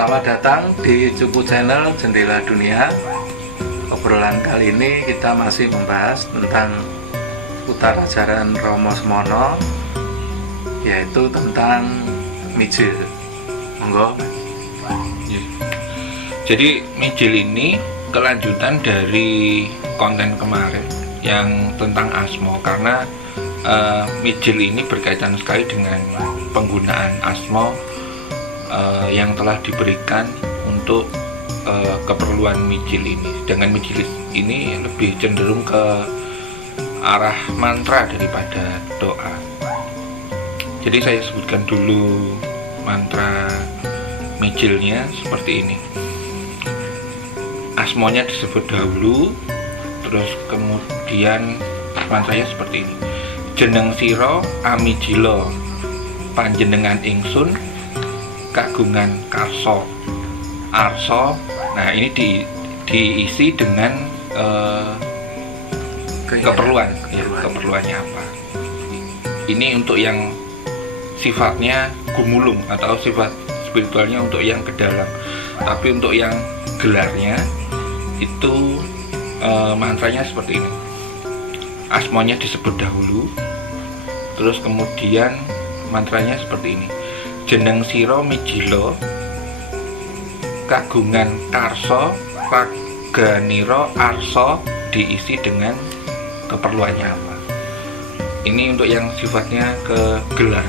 Selamat datang di Cupu Channel Jendela Dunia. Obrolan kali ini kita masih membahas tentang putar ajaran Romo Semono, yaitu tentang mijil. Monggo. Jadi mijil ini kelanjutan dari konten kemarin yang tentang asmo, karena mijil ini berkaitan sekali dengan penggunaan asmo yang telah diberikan untuk keperluan mijil ini. Dengan mijil ini lebih cenderung ke arah mantra daripada doa. Jadi saya sebutkan dulu mantra mijilnya seperti ini. Asmonya disebut dahulu, terus kemudian mantranya seperti ini. Jeneng siro amijilo panjenengan ingsun kagungan karso arso. Nah, ini diisi dengan keperluan, ya, keperluannya apa. Ini untuk yang sifatnya gumulung atau sifat spiritualnya untuk yang ke dalam. Tapi untuk yang gelarnya itu mantranya seperti ini. Asmonya disebut dahulu, terus kemudian mantranya seperti ini. Jeneng siro mijilo kagungan karso paganiro arso, diisi dengan keperluannya apa. Ini untuk yang sifatnya ke gelar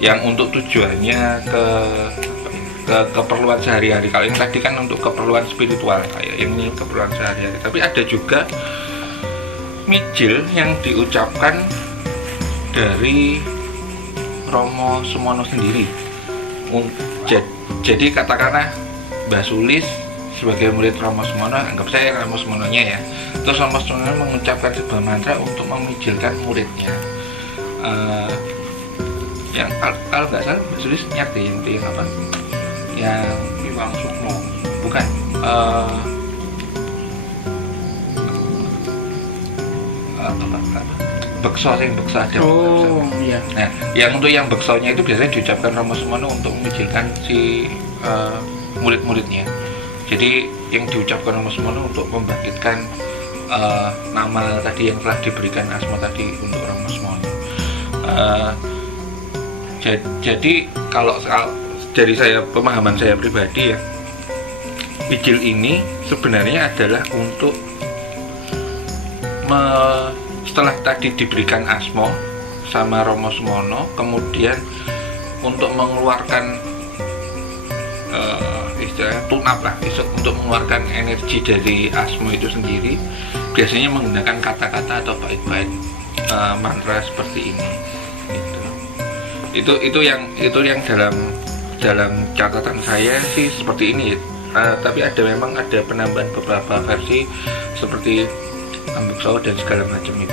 yang untuk tujuannya ke keperluan sehari-hari. Kalau ini tadi kan untuk keperluan spiritual, kayak ini keperluan sehari-hari. Tapi ada juga mijil yang diucapkan dari Romo Semono sendiri. Jadi katakanlah Mbah Sulis sebagai murid Romo Semono, anggap saya Romo Semononya ya. Terus Romo Semono mengucapkan sebuah mantra untuk memijilkan muridnya. Yang kalau nggak salah Mbah Sulis ngerti yang apa? Yang Iwang Sukmo, bukan? Bekso ada. Oh iya. Nah, yang untuk yang beksonya itu biasanya diucapkan Romo Semono untuk memijilkan si murid-muridnya. Jadi yang diucapkan Romo Semono untuk membangkitkan nama tadi yang telah diberikan asma tadi untuk Romo Semono. Jadi kalau dari saya, pemahaman saya pribadi ya, mijil ini sebenarnya adalah untuk setelah tadi diberikan asmo sama Romo Semono, kemudian untuk mengeluarkan istilahnya tunap lah, untuk mengeluarkan energi dari asmo itu sendiri, biasanya menggunakan kata-kata atau bait-bait mantra seperti ini. Itu yang dalam catatan saya sih seperti ini. Tapi memang ada penambahan beberapa versi seperti Ambekso dan segala macam itu.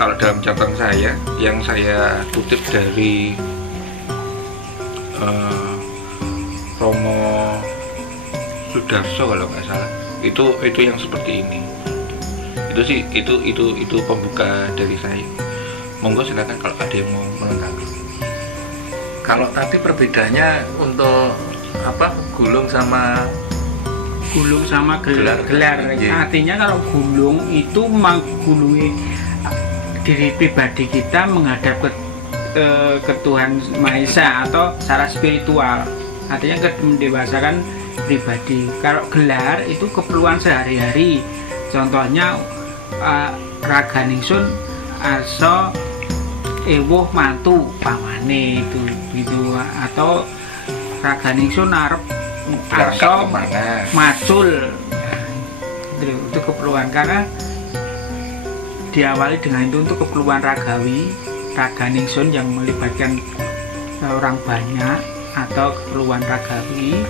Kalau dalam catatan saya, yang saya kutip dari Romo Sudarso kalau nggak salah, itu yang seperti ini. Itu pembuka dari saya. Monggo silakan kalau ada yang mau melengkapi. Kalau tadi perbedaannya untuk apa? Gulung sama gelar. Yeah. Artinya kalau gulung itu menggulungi diri pribadi kita menghadap ke Tuhan Maha Esa atau secara spiritual. Artinya mendewasakan pribadi. Kalau gelar itu keperluan sehari-hari. Contohnya Raganingsun arso ewuh mantu pamane itu gitu, atau Raganingsun arep arso macul. Itu keperluan, karena diawali dengan itu untuk keperluan ragawi, Raganingsun yang melibatkan orang banyak atau keperluan ragawi.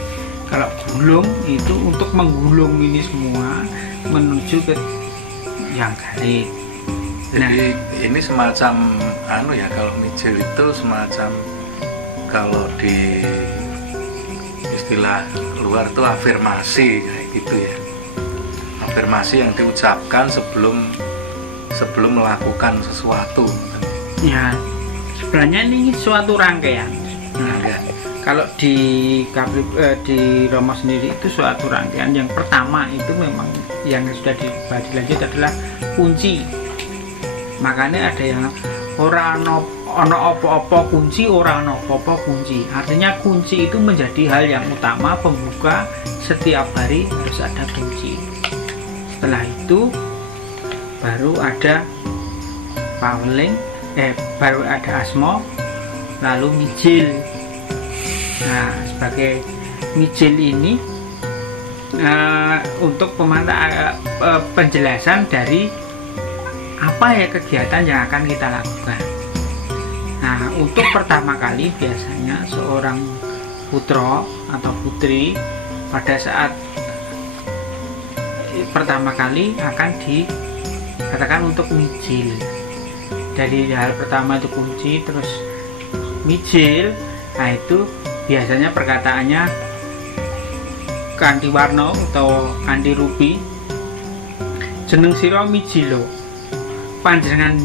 Kalau gulung itu untuk menggulung ini semua menuju ke yang gaib. Jadi ini semacam kalau mijil itu semacam, kalau di istilah luar itu afirmasi kayak gitu ya. afirmasi yang diucapkan sebelum melakukan sesuatu. Ya, sebenarnya ini suatu rangkaian. Nah, Ya. kalau di Romo sendiri itu suatu rangkaian. Yang pertama itu memang yang sudah dibahas lanjut adalah kunci. Makanya ada yang ono opo-opo kunci, ora ono opo-opo kunci. Artinya kunci itu menjadi hal yang utama, pembuka. Setiap hari harus ada kunci. Setelah itu baru ada paweling, baru ada asmo, lalu mijil. Nah, sebagai mijil ini untuk penjelasan dari apa ya kegiatan yang akan kita lakukan. Nah, untuk pertama kali biasanya seorang putra atau putri pada saat pertama kali akan dikatakan untuk mijil. Dari hal pertama itu kunci, terus mijil. Nah, itu biasanya perkataannya kanthi warna atau kanthi rupi. Jeneng sira mijilo. Panjenengan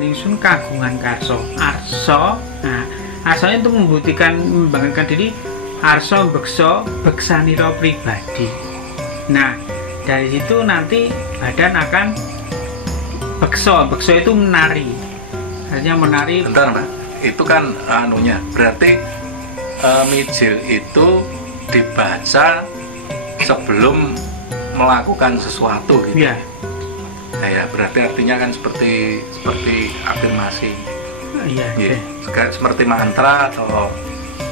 ingsun kagungan karso. Arso. Nah, arso itu membanggakan diri. Arso bekso beksaniro pribadi. Nah, dari situ nanti badan akan bekso itu menari. Artinya menari. Bentar, Mbak. Itu kan anunya. Berarti mijil itu dibaca sebelum melakukan sesuatu gitu. Ya. Nah, ya, berarti artinya kan seperti afirmasi. Iya. Ya, seperti mantra atau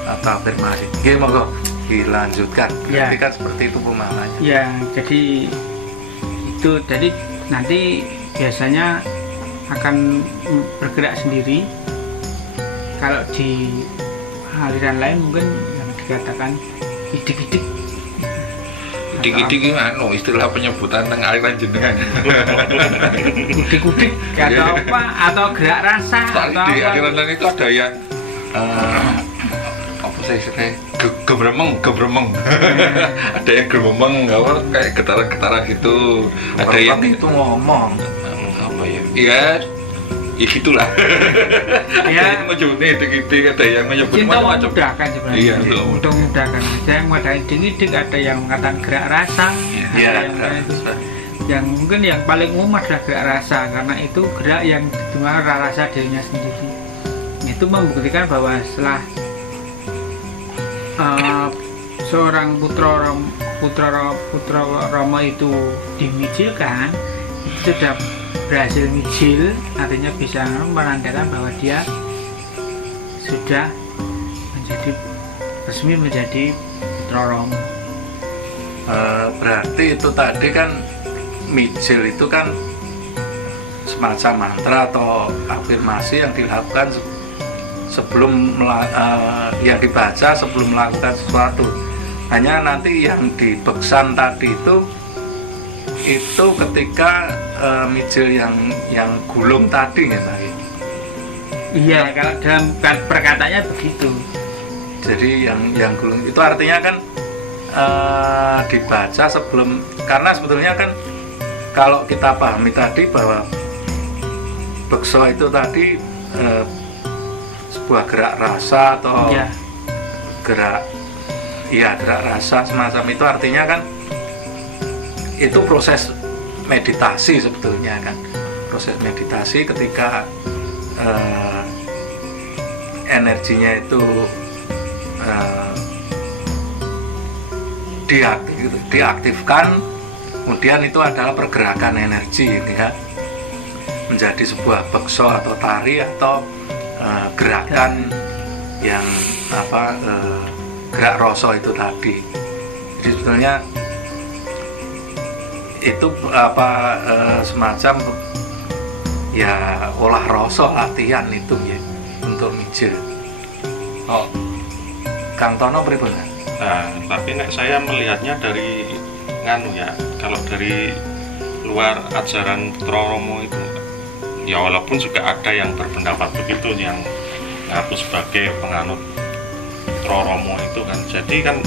afirmasi. Oke, monggo dilanjutkan. Berarti kan seperti itu pemahamannya. Ya, jadi itu nanti biasanya akan bergerak sendiri. Kalau di aliran lain mungkin yang dikatakan idik-idik. Idik-idik anu istilah penyebutan tentang aliran jenengan. Udik-udik atau apa, atau gerak rasa atau di apa. aliran lain itu ada yang apa sih istilahnya gebremeng ada yang gebremeng kayak getaran gitu, ada yang itu ngomong apa ya, iya ya gitulah. Ada yang menyebutnya idik-idik, ada yang menyebut cinta macam-macam. memudahkan sebenarnya. Iya, untuk memudahkan. Ada yang mengatakan idik-idik, ada yang mengatakan gerak rasa, Iya, ada yang mungkin yang paling umum adalah gerak rasa, karena itu gerak yang dimana rasa dirinya sendiri. Itu membuktikan bahwa setelah seorang putra Rama itu dimijilkan, itu sudah berhasil mijil, artinya bisa menandakan bahwa dia sudah resmi menjadi putra Rama. Berarti itu tadi kan mijil itu kan semacam mantra atau afirmasi yang dilakukan sebelum yang dibaca sebelum melakukan sesuatu. Hanya nanti yang dibeksan tadi itu ketika mijil yang gulung tadi ya Pak. Iya, kalau dalam perkataannya begitu. Jadi yang gulung itu artinya kan dibaca sebelum, karena sebetulnya kan kalau kita pahami tadi bahwa bekso itu tadi sebuah gerak rasa atau Ya. gerak rasa semacam itu, artinya kan itu proses meditasi sebetulnya kan, proses meditasi ketika energinya itu diaktifkan, kemudian itu adalah pergerakan energi ya, menjadi sebuah bekso atau tari atau gerakan yang gerak rasa itu tadi. Jadi sebetulnya itu semacam ya olah rasa latihan itu ya untuk mijil. Oh, Kang Tono pripun? Nah, tapi saya melihatnya dari kalau dari luar ajaran Putra Romo itu, ya walaupun juga ada yang berpendapat begitu, yang ngaku sebagai penganut Putra Romo itu kan. Jadi kan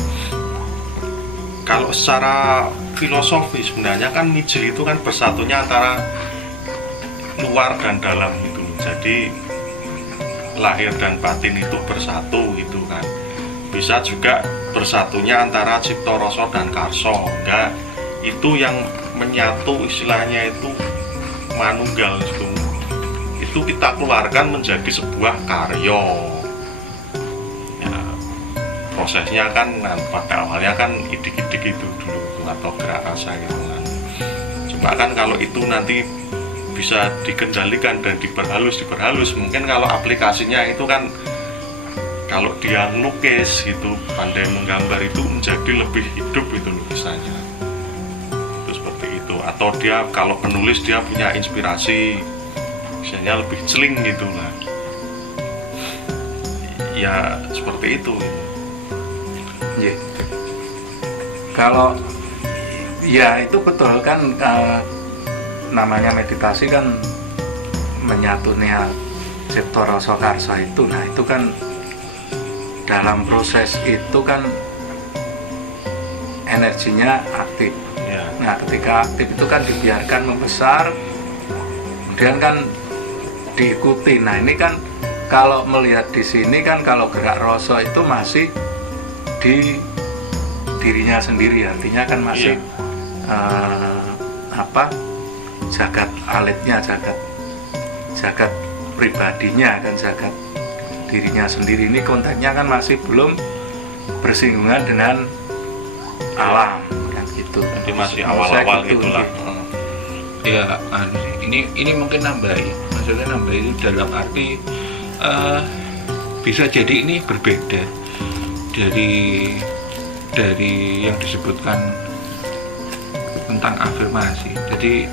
kalau secara filosofi sebenarnya kan mijil itu kan bersatunya antara luar dan dalam gitu. Jadi lahir dan batin itu bersatu gitu kan. Bisa juga bersatunya antara cipta rasa dan karso. Enggak, itu yang menyatu istilahnya itu manunggal itu kita keluarkan menjadi sebuah karya. Ya, prosesnya kan pada awalnya kan idik-idik itu dulu atau gerak rasa gitu kan. Cuma kan kalau itu nanti bisa dikendalikan dan diperhalus mungkin kalau aplikasinya itu kan kalau dia lukis gitu, pandai menggambar itu menjadi lebih hidup itu lukisannya itu seperti itu. Atau dia kalau penulis dia punya inspirasi misalnya lebih celing gitu lah ya, seperti itu. Yeah. Kalau ya itu betul kan, namanya meditasi kan menyatunya cipta rasa karsa itu. Nah itu kan dalam proses itu kan energinya aktif ya. Nah ketika aktif itu kan dibiarkan membesar, kemudian kan diikuti. Nah ini kan kalau melihat di sini kan kalau gerak rasa itu masih di dirinya sendiri, artinya kan masih jagat alitnya, jagat pribadinya kan, jagat dirinya sendiri. Ini konteksnya kan masih belum bersinggungan dengan alam kan gitu. Jadi masih awal-awal gitu gitulah. Ya, ini mungkin maksudnya nambahi dalam arti bisa jadi ini berbeda dari yang disebutkan tentang afirmasi. Jadi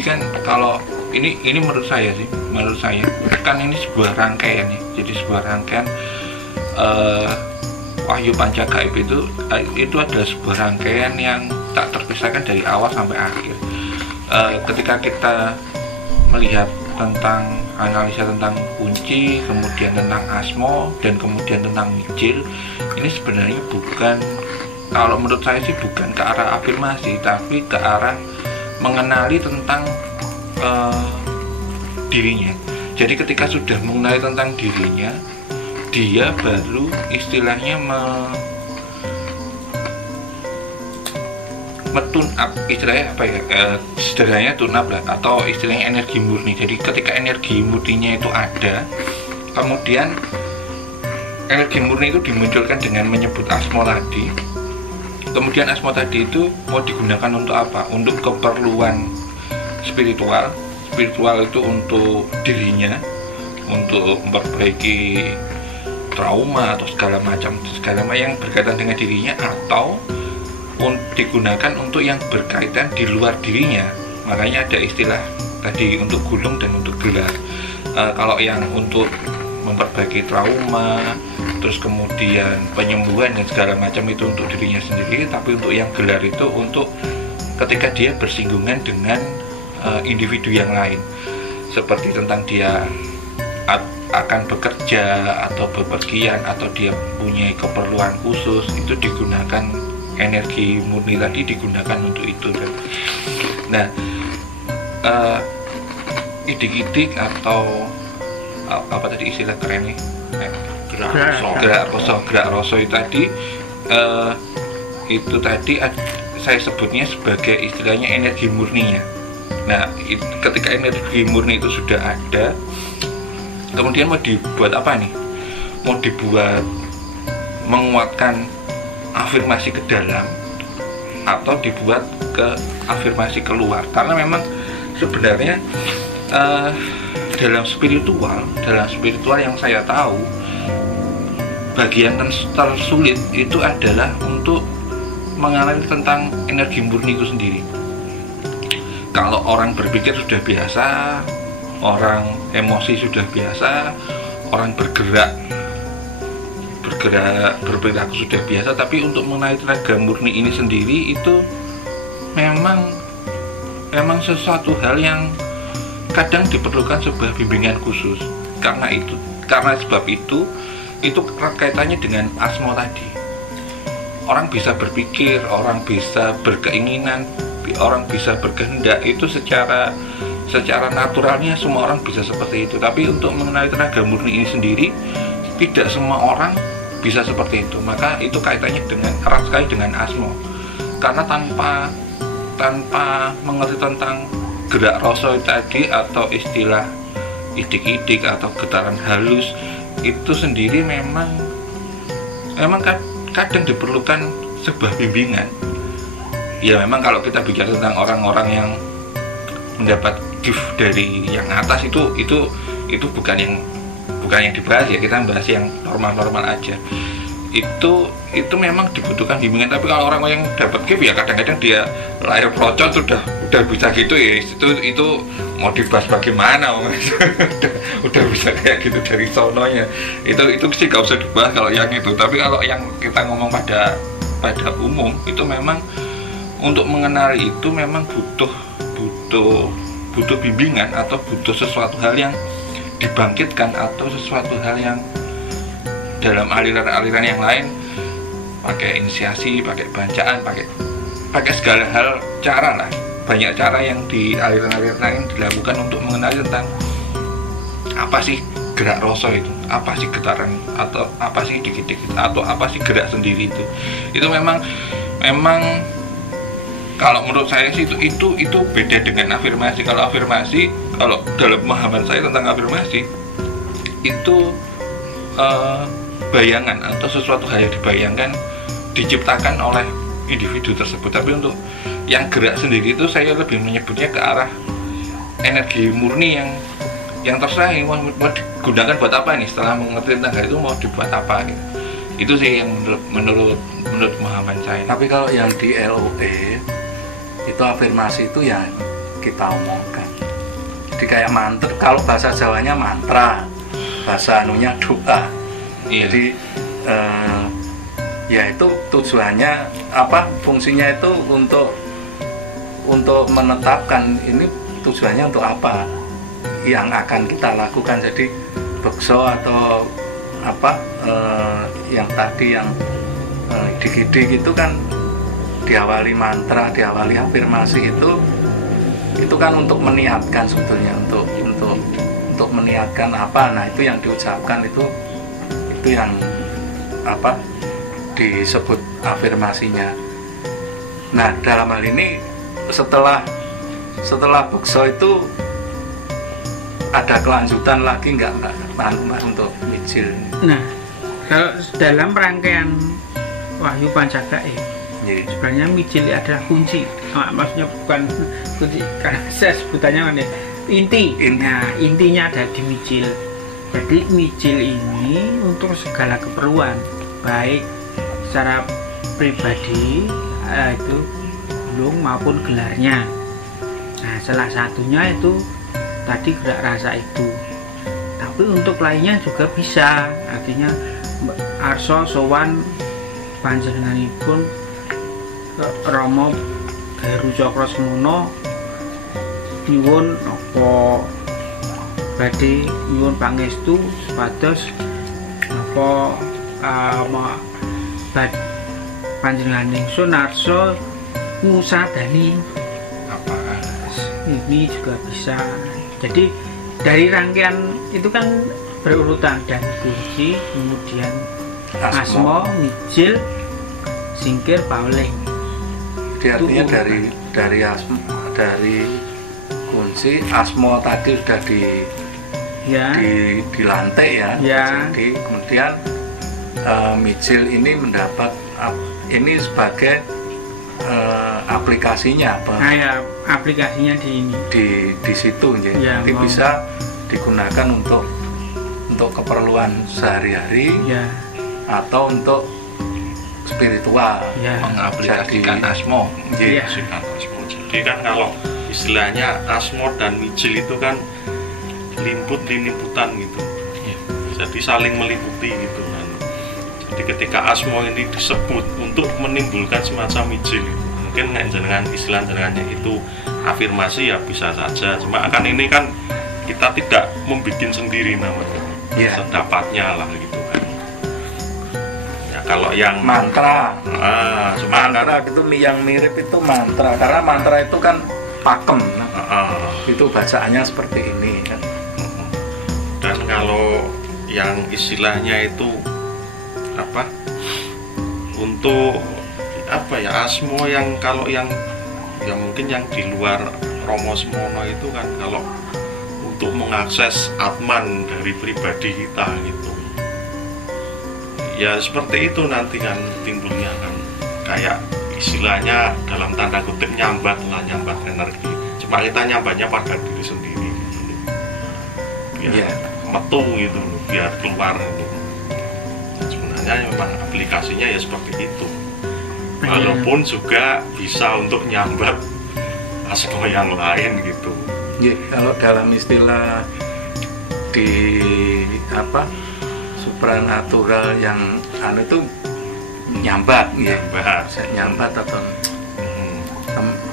kan kalau ini menurut saya kan ini sebuah rangkaian ya. Jadi sebuah rangkaian Wahyu Pancagaib itu adalah sebuah rangkaian yang tak terpisahkan dari awal sampai akhir. Ketika kita melihat tentang analisa tentang kunci, kemudian tentang asmo, dan kemudian tentang mijil, ini sebenarnya bukan, kalau menurut saya sih bukan ke arah afirmasi, tapi ke arah mengenali tentang dirinya. Jadi ketika sudah mengenali tentang dirinya, dia baru istilahnya metun up, istilahnya apa ya, sederhananya tune up lah, atau istilahnya energi murni. Jadi ketika energi murninya itu ada, kemudian energi murni itu dimunculkan dengan menyebut asmo tadi. Kemudian asmo tadi itu mau digunakan untuk apa? Untuk keperluan spiritual itu untuk dirinya, untuk memperbaiki trauma atau segala macam yang berkaitan dengan dirinya, atau digunakan untuk yang berkaitan di luar dirinya. Makanya ada istilah tadi untuk gulung dan untuk gelar. Kalau yang untuk memperbaiki trauma, terus kemudian penyembuhan dan segala macam itu untuk dirinya sendiri, tapi untuk yang gelar itu untuk ketika dia bersinggungan dengan individu yang lain, seperti tentang dia akan bekerja atau bepergian atau dia punya keperluan khusus, itu digunakan energi murni tadi, digunakan untuk itu. Nah, idik-idik atau apa tadi istilah kerennya, gerak rasa itu tadi, itu tadi saya sebutnya sebagai istilahnya energi murninya. Nah, ketika energi murni itu sudah ada, kemudian mau dibuat apa nih? Mau dibuat menguatkan afirmasi ke dalam atau dibuat ke afirmasi keluar. Karena memang sebenarnya dalam spiritual yang saya tahu, bagian tersulit itu adalah untuk mengalami tentang energi murni itu sendiri. Kalau orang berpikir sudah biasa, orang emosi sudah biasa, orang berperilaku sudah biasa, tapi untuk mengenai tenaga murni ini sendiri itu memang sesuatu hal yang kadang diperlukan sebuah bimbingan khusus. Karena sebab itu kaitannya dengan asmo tadi. orang bisa berpikir, orang bisa berkeinginan, orang bisa berkehendak, itu secara naturalnya semua orang bisa seperti itu. Tapi untuk mengenali tenaga murni ini sendiri, tidak semua orang bisa seperti itu. Maka itu kaitannya dengan erat sekali dengan asmo. Karena tanpa mengerti tentang gerak rasa tadi atau istilah idik-idik atau getaran halus itu sendiri memang kadang diperlukan sebuah bimbingan. Ya memang kalau kita bicara tentang orang-orang yang mendapat gift dari yang atas itu bukan yang dibahas ya, kita bahas yang normal-normal aja. Itu memang dibutuhkan bimbingan. Tapi kalau orang yang dapat gift ya kadang-kadang dia lahir pelocot udah bisa gitu ya, itu mau dibahas bagaimana udah bisa kayak gitu dari sononya, itu sih gak usah dibahas kalau yang itu. Tapi kalau yang kita ngomong pada umum itu memang untuk mengenali itu memang butuh bimbingan atau butuh sesuatu hal yang dibangkitkan atau sesuatu hal yang dalam aliran-aliran yang lain pakai inisiasi, pakai bacaan, pakai segala hal cara lah, banyak cara yang di aliran-aliran lain dilakukan untuk mengenali tentang apa sih gerak rasa itu, apa sih getaran atau apa sih dikit-dikit atau apa sih gerak sendiri itu memang kalau menurut saya sih itu beda dengan afirmasi. Kalau afirmasi, kalau dalam pemahaman saya tentang afirmasi itu bayangan atau sesuatu hal yang dibayangkan diciptakan oleh individu tersebut. Tapi untuk yang gerak sendiri itu saya lebih menyebutnya ke arah energi murni yang terserah mau digunakan buat apa nih, setelah mengerti tentang hal itu mau dibuat apa gitu. Itu sih yang menurut pemahaman saya. Tapi kalau yang di LOE itu afirmasi itu yang kita omongkan. Jadi kayak mantra, kalau bahasa Jawanya mantra, bahasa anunya doa. Iya. Jadi ya itu tujuannya apa, fungsinya itu untuk menetapkan ini tujuannya untuk apa yang akan kita lakukan. Jadi bekso atau apa yang tadi yang dik-dik itu kan diawali mantra, diawali afirmasi itu kan untuk meniatkan sebetulnya, untuk meniatkan apa. Nah itu yang diucapkan itu yang apa disebut afirmasinya. Nah dalam hal ini setelah bekso itu ada kelanjutan lagi nggak Mbak untuk mijil? Nah kalau dalam rangkaian Wahyu Pancagae sebenarnya mijil adalah kunci. Maksudnya bukan kunci karena saya sebutannya kan inti. Nah intinya ada di mijil. Jadi mijil ini untuk segala keperluan, baik secara pribadi itu gulung maupun gelarnya. Nah salah satunya itu tadi gerak rasa itu. Tapi untuk lainnya juga bisa. Artinya arso sowan panjenenganipun Rama Heru Cakrosemono nyuwun apa badhe nyuwun pangestu supados apa panjenenganing Sunarso ngusadani apa ini juga bisa. Jadi dari rangkaian itu kan berurutan dan kunci, kemudian asmo, mijil, singkir, pauling. Jadi artinya dari kunci, asmo tadi sudah dilantik ya. Jadi kemudian mijil ini mendapat ini sebagai aplikasinya apa? Nah ya, aplikasinya di situ ya, nanti bisa digunakan untuk keperluan sehari-hari atau untuk spiritual, mengaplikasikan asmo. Jadi kan kalau istilahnya asmo dan mijil itu kan liputan gitu. Jadi saling meliputi gitu kan. Jadi ketika asmo ini disebut untuk menimbulkan semacam mijil, mungkin dengan istilah jenengannya itu afirmasi ya bisa saja. Cuma akan ini kan kita tidak membuat sendiri namanya, sedapatnya lah gitu kan. Ya Kalau yang mantra. semangat Mantra itu yang mirip itu mantra, karena mantra itu kan pakem. Itu bacaannya seperti ini kan. Dan kalau yang istilahnya itu apa? Untuk apa ya, asmo yang kalau yang ya mungkin yang di luar Romo Semono itu kan kalau untuk mengakses Atman dari pribadi kita gitu. Ya seperti itu nanti kan timbulnya kan kayak istilahnya dalam tanda kutip nyambat energi. Cuma kita nyambatnya pada diri sendiri gitu. Biar metu gitu loh, biar keluar gitu. Sebenarnya memang aplikasinya ya seperti itu. Walaupun juga bisa untuk nyambat asmo yang lain gitu. Ya, kalau dalam istilah di apa supranatural yang itu nyambat, nyambat atau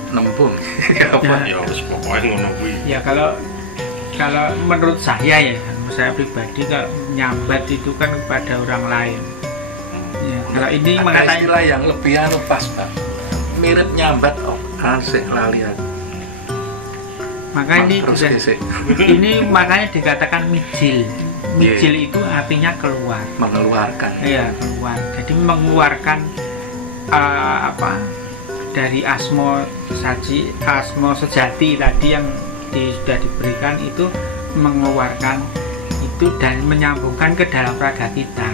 nembung apa ya harus pokoknya ngono kuwi. Ya kalau menurut saya ya, saya pribadi kalau nyambat itu kan kepada orang lain. Ya, kalau ini ada istilah yang lebih pas Pak, mirip nyambat asik lali aku. Maka ini makanya dikatakan mijil. Mijil itu artinya keluar, mengeluarkan. Iya, keluar. Jadi mengeluarkan dari asmo sejati tadi yang sudah diberikan itu, mengeluarkan itu dan menyambungkan ke dalam raga kita.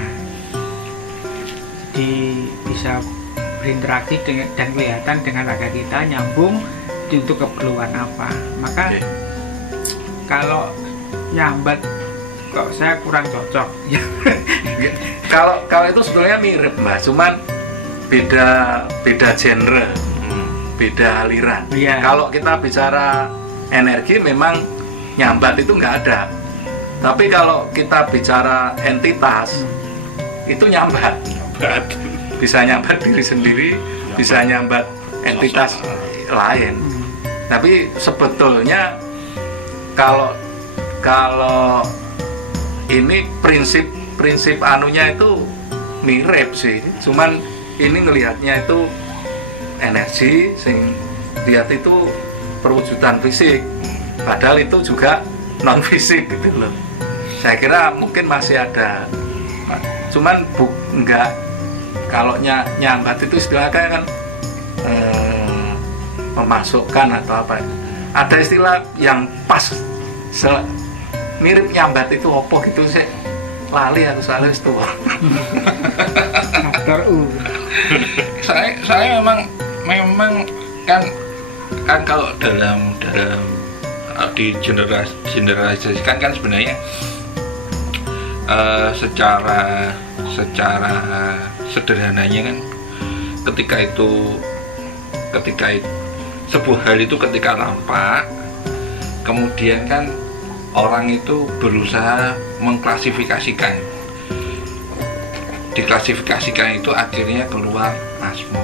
Bisa berinteraksi dan kelihatan dengan raga kita, nyambung untuk keperluan apa. Maka kalau nyambat kok saya kurang cocok. Kalau itu sebenarnya mirip Mbak, cuman beda genre, beda aliran. Kalau kita bicara energi memang nyambat itu nggak ada. Tapi kalau kita bicara entitas itu nyambat. Bisa nyambat diri sendiri, bisa nyambat entitas lain. Tapi sebetulnya kalau ini prinsip anunya itu mirip sih. Cuman ini ngelihatnya itu energi, sing lihat itu perwujudan fisik. Padahal itu juga non fisik gitu loh. Saya kira mungkin masih ada. Cuman enggak. Kalau nyambat itu istilahnya kan memasukkan atau apa. Ada istilah yang pas mirip nyambat itu apa gitu sih. Lali aku soalnya itu. Saya memang kan kalau dalam di generalisasikan kan sebenarnya secara sederhananya kan ketika sebuah hal itu ketika nampak, kemudian kan orang itu berusaha mengklasifikasikan, diklasifikasikan itu akhirnya keluar asmo.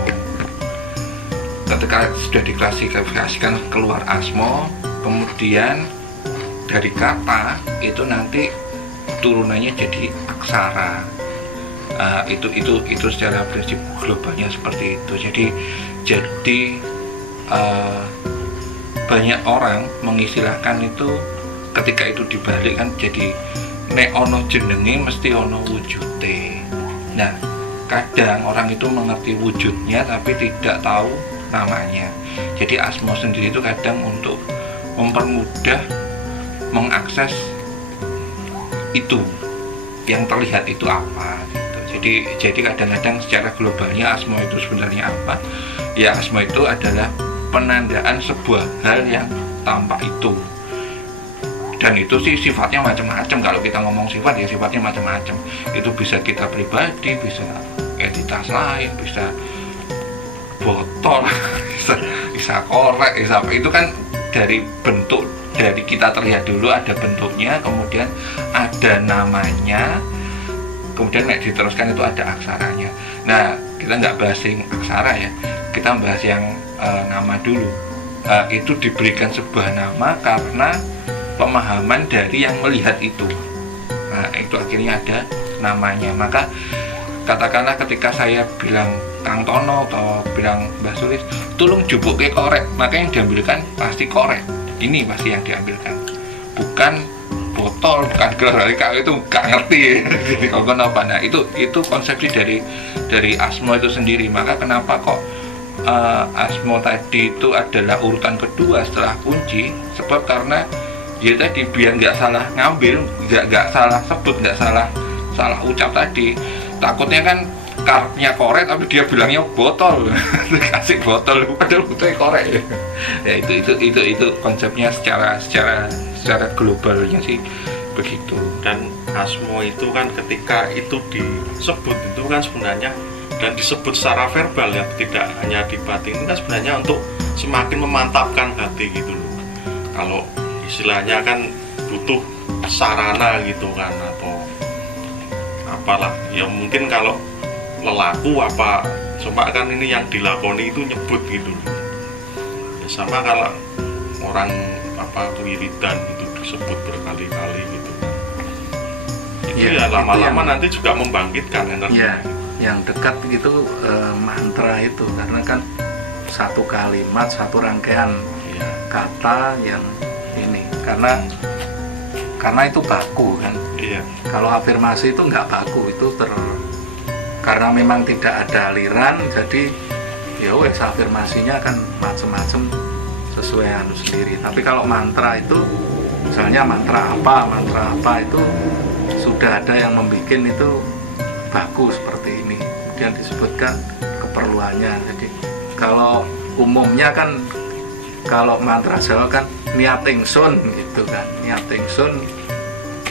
Ketika sudah diklasifikasikan keluar asmo, kemudian dari kata itu nanti turunannya jadi aksara. Itu secara prinsip globalnya seperti itu. Jadi banyak orang mengistilahkan itu ketika itu dibalik kan jadi nek ono jenenge mesti ono wujute. Nah, kadang orang itu mengerti wujudnya tapi tidak tahu namanya. Jadi asmo sendiri itu kadang untuk mempermudah mengakses itu yang terlihat itu apa gitu. Jadi kadang-kadang secara globalnya asmo itu sebenarnya apa? Ya asmo itu adalah penandaan sebuah hal yang tampak itu. Dan itu sih sifatnya macam-macam. Kalau kita ngomong sifat ya sifatnya macam-macam. Itu bisa kita pribadi, bisa entitas lain, bisa botol, bisa korek, bisa apa. Itu kan dari bentuk, dari kita terlihat dulu ada bentuknya, kemudian ada namanya, kemudian diteruskan itu ada aksaranya. Nah, kita nggak bahas yang aksara ya, kita bahas yang nama dulu. Itu diberikan sebuah nama karena pemahaman dari yang melihat itu. Nah, itu akhirnya ada namanya. Maka katakanlah ketika saya bilang Kang Tono atau bilang Mbah Sulis, tolong jupuke korek, maka yang diambilkan pasti korek. Ini pasti yang diambilkan, bukan botol, bukan gelas. Kalau itu nggak ngerti kalau kenapa. Nah itu konsepsi dari Asmo itu sendiri. Maka kenapa kok Asmo tadi itu adalah urutan kedua setelah kunci, sebab karena ya tadi biar nggak salah ngambil, nggak salah sebut, nggak salah ucap tadi. Takutnya kan kartnya korek tapi dia bilangnya botol, kasih botol padahal butuhnya korek. Ya itu konsepnya secara globalnya sih begitu. Dan Asmo itu kan ketika itu disebut itu kan sebenarnya, dan disebut secara verbal ya, tidak hanya di batin, itu kan sebenarnya untuk semakin memantapkan hati gitu loh. Kalau istilahnya kan butuh sarana gitu kan, atau apalah ya, mungkin kalau lelaku apa, cuma kan ini yang dilakoni itu nyebut gitu loh. Ya, sama kalau orang apa wiridan itu disebut berkali-kali gitu, itu ya lama-lama nanti juga membangkitkan energi. Ya, yang dekat gitu mantra itu, karena kan satu kalimat, satu rangkaian kata yang ini, karena itu baku kan. Iya. Kalau afirmasi itu nggak baku, itu karena memang tidak ada aliran, jadi ya wes afirmasinya kan macam-macam sesuai anu sendiri. Tapi kalau mantra itu, misalnya mantra apa itu sudah ada yang membuat itu baku seperti ini, kemudian disebutkan keperluannya. Jadi kalau umumnya kan, kalau mantra Jawa kan niating sun gitu kan, niating sun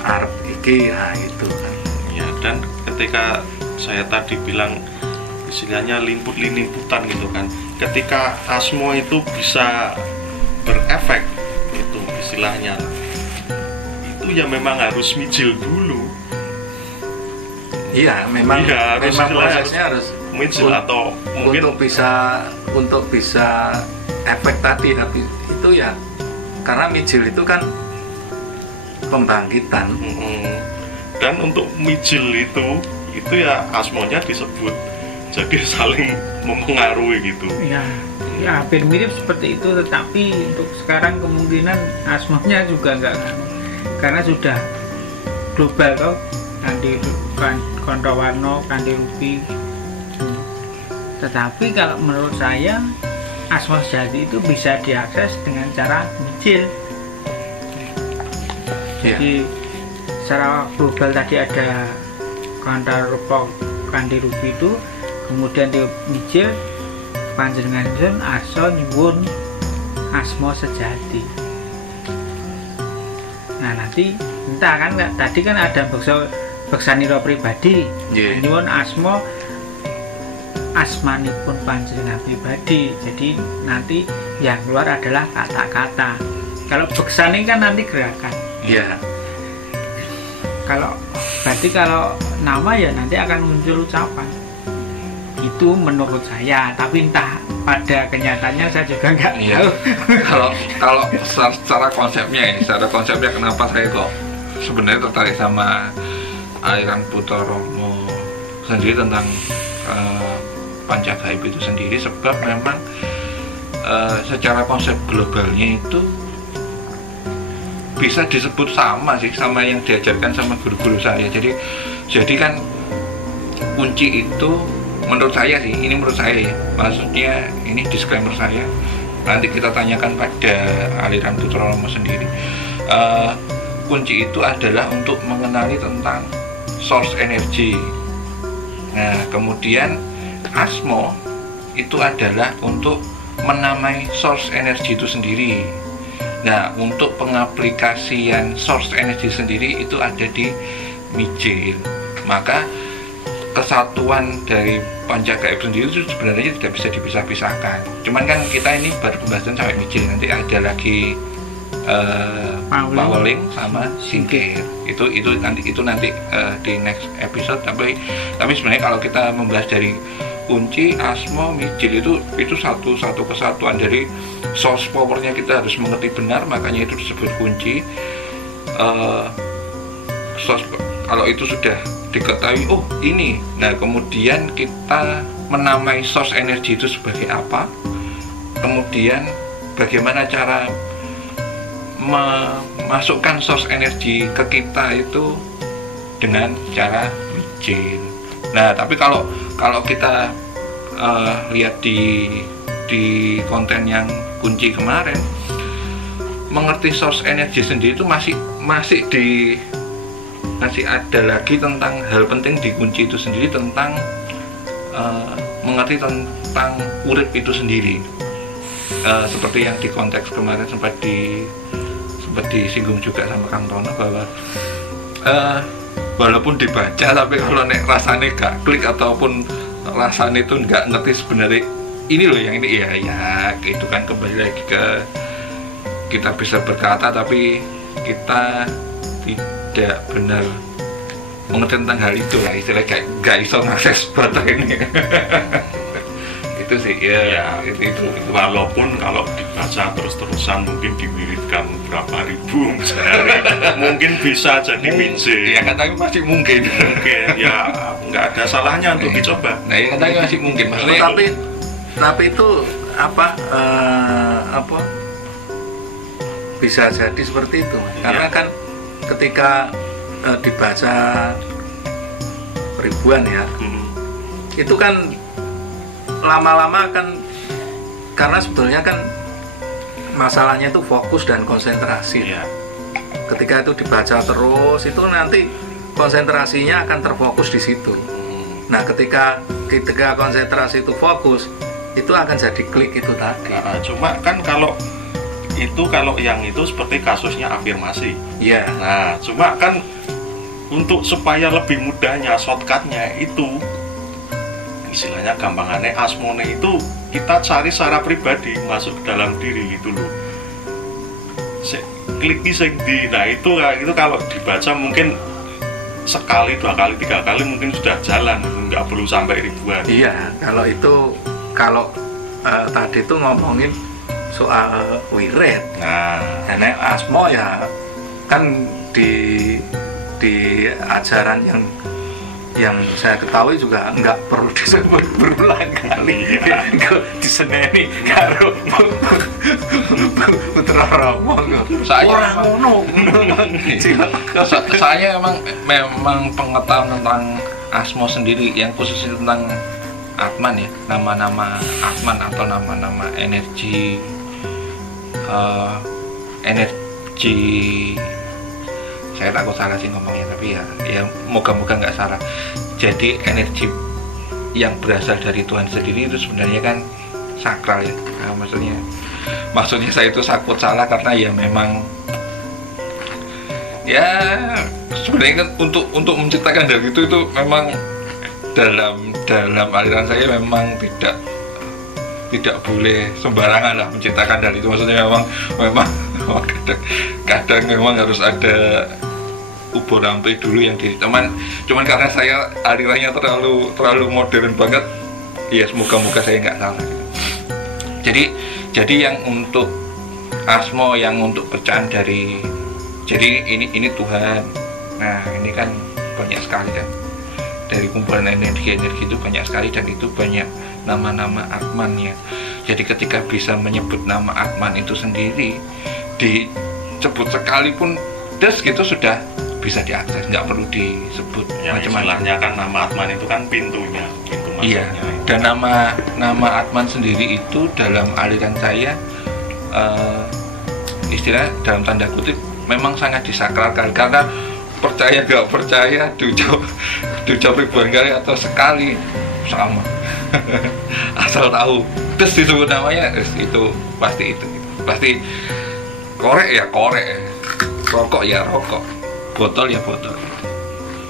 arep iki, nah itu kan. Ya, dan ketika saya tadi bilang istilahnya limput-limputan gitu kan, ketika Asmo itu bisa berefek itu istilahnya, itu ya memang harus mijil dulu. Iya, memang prosesnya harus mijil, atau mungkin untuk bisa efek tadi. Tapi itu ya karena mijil itu kan pembangkitan. Dan untuk mijil itu ya Asmonya disebut, jadi saling mempengaruhi gitu. Ya hampir mirip seperti itu, tetapi untuk sekarang kemungkinan Asmonya juga enggak, karena sudah global toh, Kandi Kondowarno, Kandi Rupi. Tetapi kalau menurut saya Asmo sejati itu bisa diakses dengan cara mijil. Jadi secara global tadi ada Kondowarno, Kandi Rupi itu, kemudian di mijil panjenenganipun arsa nyuwun Asmo sejati. Nah nanti entah kan, tadi kan ada beksanira pribadi, nyuwun Asmo asmanipun panjenengan pribadi. Jadi nanti yang keluar adalah kata-kata. Kalau beksani kan nanti gerakan. Iya. Kalau nama ya nanti akan muncul ucapan. Itu menurut saya, tapi entah pada kenyataannya saya juga nggak tahu. Kalau secara konsepnya kenapa saya kok sebenarnya tertarik sama aliran Putra Romo sendiri tentang Pancagaib itu sendiri, sebab memang secara konsep globalnya itu bisa disebut sama yang diajarkan sama guru-guru saya. Jadi kan kunci itu menurut saya sih, ini menurut saya ya, maksudnya ini disclaimer saya, nanti kita tanyakan pada aliran Putra Romo sendiri. Kunci itu adalah untuk mengenali tentang source energy. Nah kemudian Asmo itu adalah untuk menamai source energy itu sendiri. Nah untuk pengaplikasian source energy sendiri itu ada di mijil. Maka kesatuan dari Pancagaib sendiri itu sebenarnya tidak bisa dipisah-pisahkan. Cuman kan kita ini baru pembahasan sampai mijil, nanti ada lagi Paweling sama Singkir. Itu nanti di next episode. Tapi sebenarnya kalau kita membahas dari kunci, Asmo, mijil itu satu kesatuan. Dari source powernya kita harus mengerti benar, makanya itu disebut kunci. Kalau itu sudah diketahui oh ini. Nah kemudian kita menamai source energi itu sebagai apa, kemudian bagaimana cara memasukkan source energi ke kita itu dengan cara mijin. Nah tapi kalau kita lihat di konten yang kunci kemarin, mengerti source energi sendiri itu masih ada lagi tentang hal penting di kunci itu sendiri, tentang mengerti tentang urip itu sendiri. Seperti yang di konteks kemarin sempat disinggung juga sama Kang Tono, bahwa walaupun dibaca tapi kalau rasanya gak klik ataupun rasanya itu nggak ngerti sebenarnya ini loh yang ini, ya itu kan kembali lagi ke kita bisa berkata tapi kita tidak benar mengerti tentang hal itu lah, istilahnya kayak nggak iso ngakses baterai ini. Itu sih ya. Itu walaupun kalau dibaca terus-terusan mungkin diwiridkan berapa ribu misalnya mungkin bisa jadi mijin ya, katanya masih mungkin ya nggak ada salahnya untuk dicoba. Nah ya katanya masih mungkin, maksudnya tapi itu apa bisa jadi seperti itu, karena kan ketika dibaca ribuan ya, itu kan lama-lama kan, karena sebetulnya kan masalahnya itu fokus dan konsentrasi. Ketika itu dibaca terus, itu nanti konsentrasinya akan terfokus di situ. Nah ketika konsentrasi itu fokus, itu akan jadi klik itu tadi. Cuma kan kalau yang itu seperti kasusnya afirmasi. Iya. Nah, cuma kan untuk supaya lebih mudahnya shortcutnya itu istilahnya gampangannya asmone itu kita cari secara pribadi masuk ke dalam diri gitu loh. Klik di segdi. Nah, itu kalau dibaca mungkin sekali, 2 kali, 3 kali mungkin sudah jalan, nggak perlu sampai ribuan. Iya, kalau tadi itu ngomongin soal wirid. Nah, asmo ya kan di ajaran yang saya ketahui juga nggak perlu disebut berulang kali. Diseneni karo Putra Rama. Saya memang pengetahuan tentang asmo sendiri yang khusus tentang Atman ya, nama-nama Atman atau nama-nama energi saya takut salah sih ngomongnya, tapi ya moga-moga nggak salah. Jadi energi yang berasal dari Tuhan sendiri itu sebenarnya kan sakral ya. Nah, maksudnya saya itu takut salah karena ya memang ya sebenarnya kan untuk menciptakan hal itu memang dalam aliran saya memang tidak boleh sembarangan lah menciptakan hal itu. Maksudnya memang kadang memang harus ada ubur rampe dulu yang cuman karena saya alirannya terlalu modern banget ya, semoga saya nggak salah. Jadi yang untuk asmo, yang untuk pecahan dari, jadi ini Tuhan. Nah ini kan banyak sekali kan, dari kumpulan energi itu banyak sekali, dan itu banyak nama-nama Atman ya. Jadi ketika bisa menyebut nama Atman itu sendiri, disebut sekalipun gitu sudah bisa diakses, nggak perlu disebut macam-macam. Kan nama Atman itu kan pintu masuknya. Iya. Dan nama Atman sendiri itu dalam aliran saya istilah dalam tanda kutip memang sangat disakralkan, karena percaya nggak percaya diucap ribuan kali atau sekali sama. Asal tahu terus disebut namanya, itu pasti korek ya korek, rokok ya rokok, botol ya botol.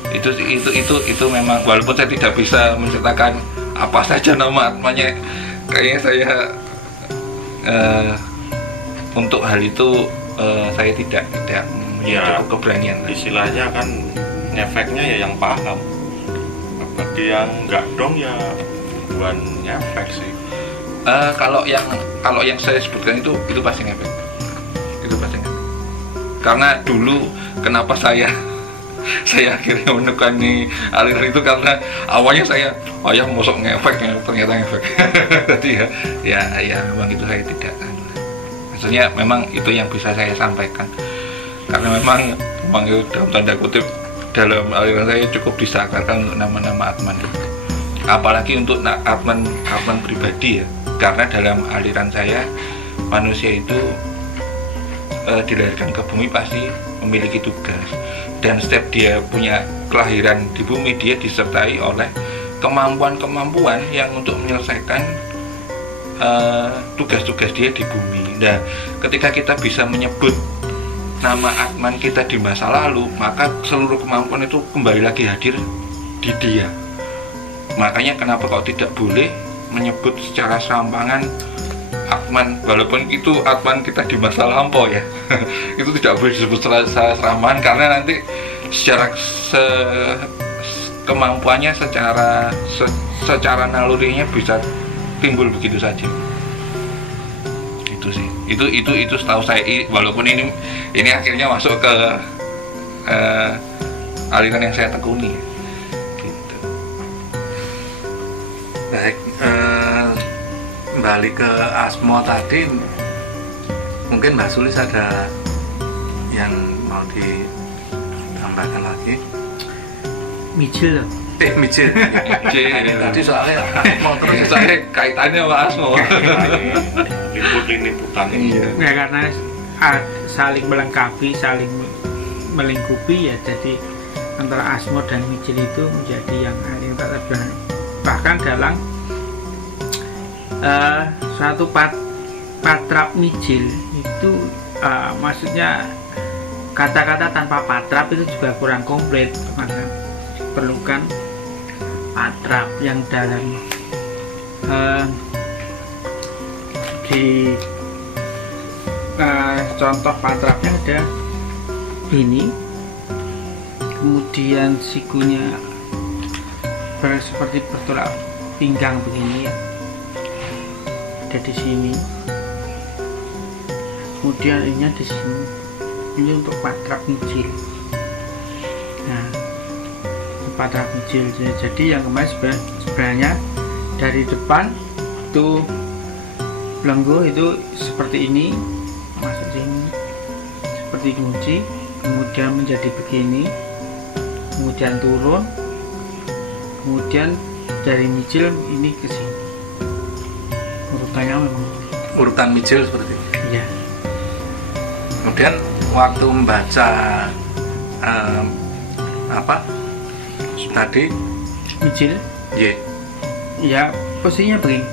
Itu memang, walaupun saya tidak bisa menceritakan apa saja nama Atmanya, kayaknya saya untuk hal itu saya tidak cukup keberanian. Istilahnya kan ngefeknya ya yang paham, bagi yang nggak dong ya bukan ngefek sih. Kalau yang saya sebutkan itu pasti ngefek. Itu pasti ngefek. Karena dulu kenapa saya saya akhirnya menekani aliran itu karena awalnya saya ayah mosok ngefek, ternyata ngefek. Jadi ya memang itu saya tidak, maksudnya memang itu yang bisa saya sampaikan, karena memang itu dalam tanda kutip dalam aliran saya cukup disakarkan untuk nama-nama Atman, apalagi untuk Atman pribadi ya, karena dalam aliran saya manusia itu dilahirkan ke bumi pasti memiliki tugas, dan setiap dia punya kelahiran di bumi dia disertai oleh kemampuan-kemampuan yang untuk menyelesaikan tugas-tugas dia di bumi. Nah, ketika kita bisa menyebut nama Atman kita di masa lalu, maka seluruh kemampuan itu kembali lagi hadir di dia. Makanya kenapa kok tidak boleh menyebut secara serampangan Atman, walaupun itu Atman kita di masa lampau ya. Itu tidak boleh disebut secara serampangan, karena nanti secara kemampuannya secara nalurinya bisa timbul begitu saja. Itu sih, itu setahu saya, walaupun ini akhirnya masuk ke aliran yang saya tekuni gitu. Baik, kembali ke Asmo tadi, mungkin Mbak Sulis ada yang mau ditambahkan lagi? Mijil. Mijil. Tadi soalnya Asmo terus saya kaitannya sama Asmo. Liput-liputan. Iya. Ya, karena saling melengkapi, saling melingkupi ya, jadi antara Asmo dan Mijil itu menjadi yang tak terbelah. Bahkan dalam suatu patrap Mijil itu maksudnya kata-kata tanpa patrap itu juga kurang komplit, maka perlukan patrap yang dalam di contoh patrapnya ada ini, kemudian sikunya seperti bertolak pinggang begini ya, ada di sini, kemudian ininya di sini, ini untuk patrap Mijil. Nah, patrap Mijil, jadi yang kemarin sebenarnya dari depan itu belenggu itu seperti ini, masuk sini seperti kunci, kemudian menjadi begini, kemudian turun, kemudian dari Mijil ini ke sini. Urutannya memang urutan Mijil seperti itu. Iya. Kemudian waktu membaca apa tadi Mijil, ya posisinya begini.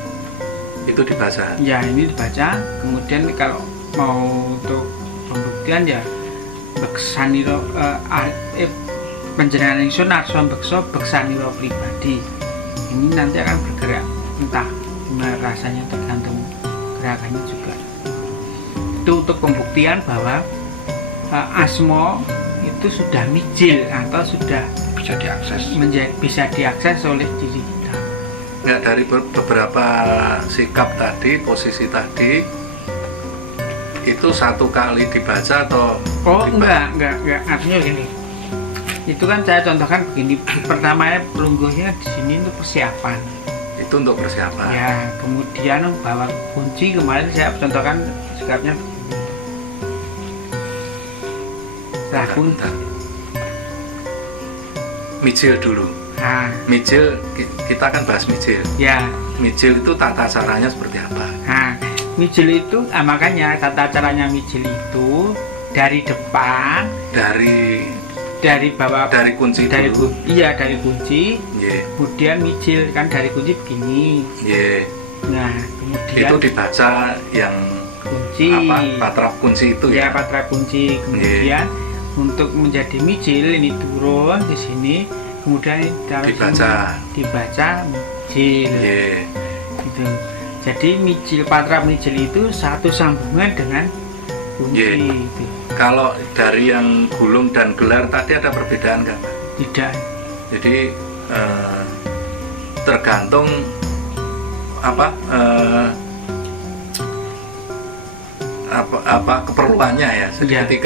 Itu dibaca. Ya, ini dibaca. Kemudian kalau mau untuk pembuktian ya beksaniro panjenengan ingsun arsa beksa beksaniro pribadi. Ini nanti akan bergerak, entah gimana rasanya, tergantung gerakannya juga. Itu untuk pembuktian bahwa Asmo itu sudah Mijil atau sudah bisa diakses, bisa diakses oleh diri kita. Ya, dari beberapa sikap tadi, posisi tadi itu satu kali dibaca atau enggak, artinya gini. Itu kan saya contohkan begini, pertamanya pelungguhnya di sini untuk persiapan. Itu untuk persiapan. Ya, kemudian bawa kunci, kemarin saya contohkan sikapnya begini. Mijil dulu. Nah, Mijil, kita akan bahas Mijil. Ya. Mijil itu tata caranya seperti apa? Nah, Mijil itu, makanya tata caranya Mijil itu dari depan, dari bawah, dari kunci dulu. Iya, dari kunci. Yeah. Kemudian Mijil kan dari kunci begini. Yeah. Nah, kemudian itu dibaca yang kunci. Apa? Patrap kunci itu ya. Ya, patrap kunci. Kemudian untuk menjadi Mijil ini turun di sini. Kemudian dibaca Mijil. Gitu. Jadi Mijil, patrap Mijil itu satu sambungan dengan kunci. Gitu. Kalau dari yang gulung dan gelar tadi ada perbedaan nggak? Tidak. Jadi tergantung apa keperluannya ya. Jadi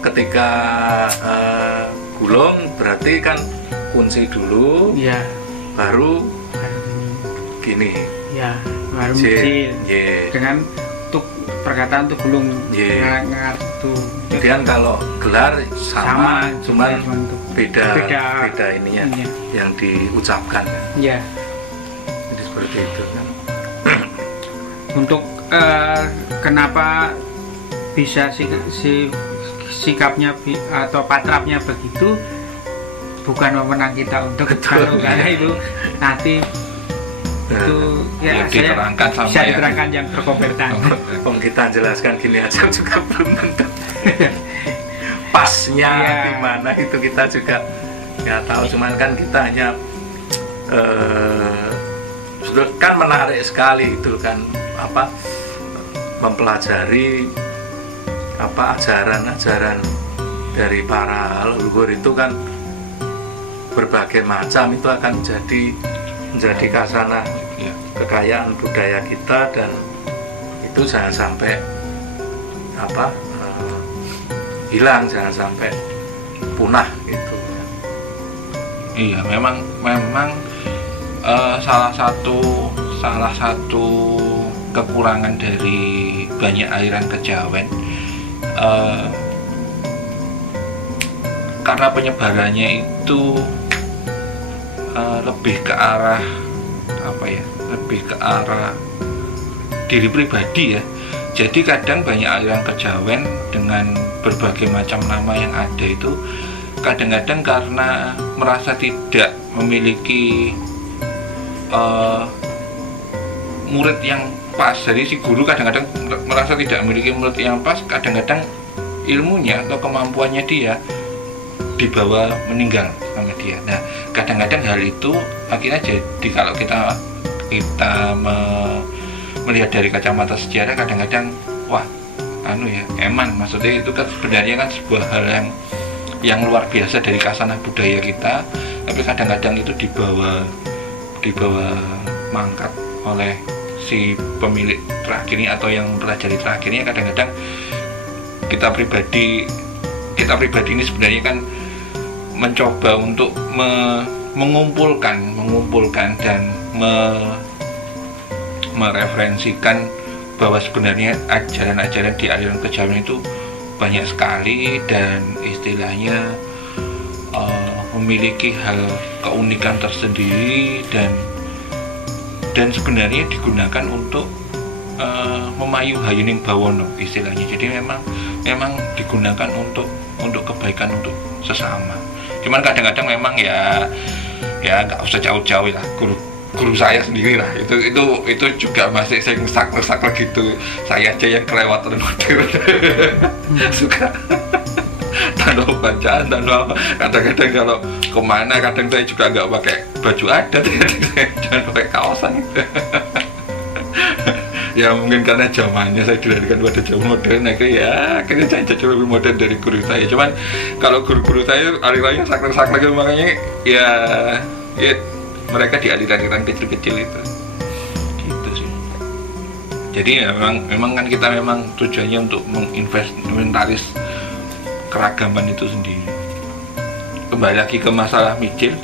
ketika gulung berarti kan kunci dulu, ya baru gini. ya baru J, micil Y. dengan untuk perkataan untuk gulung Y. ngartu. Kemudian kalau gelar sama, cuman untuk beda beda ininya ininya. yang diucapkan. ya Jadi seperti itu kan. untuk kenapa bisa sikapnya atau patrapnya begitu, bukan wewenang kita untuk Betul, karena ya. itu nanti itu Ya, saya diterangkan sama bisa yang- diterangkan yang berkompeten. Om kita jelaskan gini aja juga belum tentu. Pasnya Iya. di mana itu kita juga nggak tahu. Cuman kan kita hanya sudah kan menarik sekali itu kan apa mempelajari apa ajaran-ajaran dari para leluhur itu kan berbagai macam, itu akan menjadi khazanah Ya. kekayaan budaya kita, dan itu jangan sampai apa hilang, jangan sampai punah gitu. Iya, memang salah satu kekurangan dari banyak aliran kejawen karena penyebarannya itu lebih ke arah apa ya, lebih ke arah diri pribadi ya. Jadi kadang banyak aliran kejawen dengan berbagai macam nama yang ada itu kadang-kadang karena merasa tidak memiliki murid yang pas. Jadi si guru kadang-kadang merasa tidak memiliki murid yang pas, kadang-kadang ilmunya atau kemampuannya dia dibawa meninggal sama dia. Nah, kadang-kadang hal itu akhirnya jadi kalau kita melihat dari kacamata sejarah, kadang-kadang wah eman, maksudnya itu kan sebenarnya kan sebuah hal yang luar biasa dari khazanah budaya kita, tapi kadang-kadang itu dibawa mangkat oleh si pemilik terakhir ini atau yang mempelajari terakhir ini. Kadang-kadang kita pribadi ini sebenarnya kan mencoba untuk mengumpulkan dan mereferensikan bahwa sebenarnya ajaran-ajaran di aliran kejawen itu banyak sekali dan istilahnya memiliki hal keunikan tersendiri dan sebenarnya digunakan untuk memayu hayuning bawono istilahnya. Jadi memang digunakan untuk kebaikan untuk sesama. Cuman kadang-kadang memang ya nggak usah jauh-jauh lah, guru saya sendiri lah itu juga masih sering saklek gitu. Saya aja yang kelewatan modern suka tanpa bacaan, tanpa apa. Kadang-kadang kalau kemana kadang saya juga nggak pakai baju adat dan pakai kaosan gitu. Ya mungkin karena zamannya saya dilahirkan pada zaman modern, akhirnya saya jadi lebih modern dari guru saya. Cuman kalau guru-guru saya alirannya saklek-saklek, makanya ya mereka di aliran kecil-kecil itu gitu sih. Jadi memang kan kita memang tujuannya untuk menginventaris keragaman itu sendiri. Kembali lagi ke masalah micil,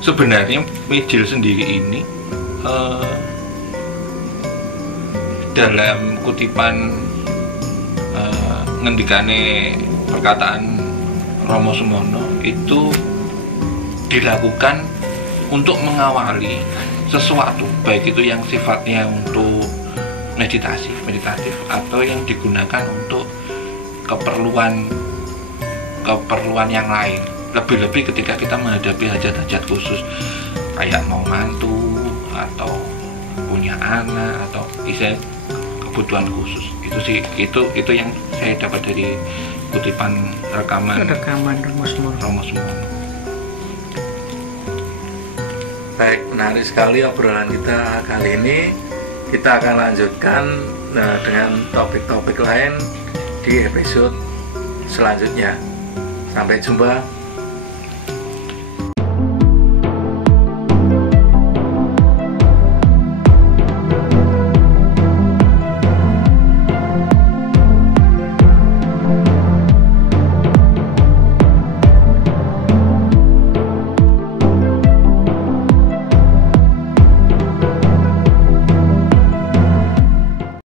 sebenarnya micil sendiri ini dalam kutipan ngendikane perkataan Romo Sumono itu dilakukan untuk mengawali sesuatu, baik itu yang sifatnya untuk meditatif atau yang digunakan untuk keperluan yang lain. Lebih-lebih ketika kita menghadapi hajat-hajat khusus kayak mau mantu atau punya anak atau kebutuhan khusus. Itu sih itu yang saya dapat dari kutipan rekaman Romo Sumono. Baik, menarik sekali obrolan kita kali ini. Kita akan lanjutkan dengan topik-topik lain di episode selanjutnya. Sampai jumpa.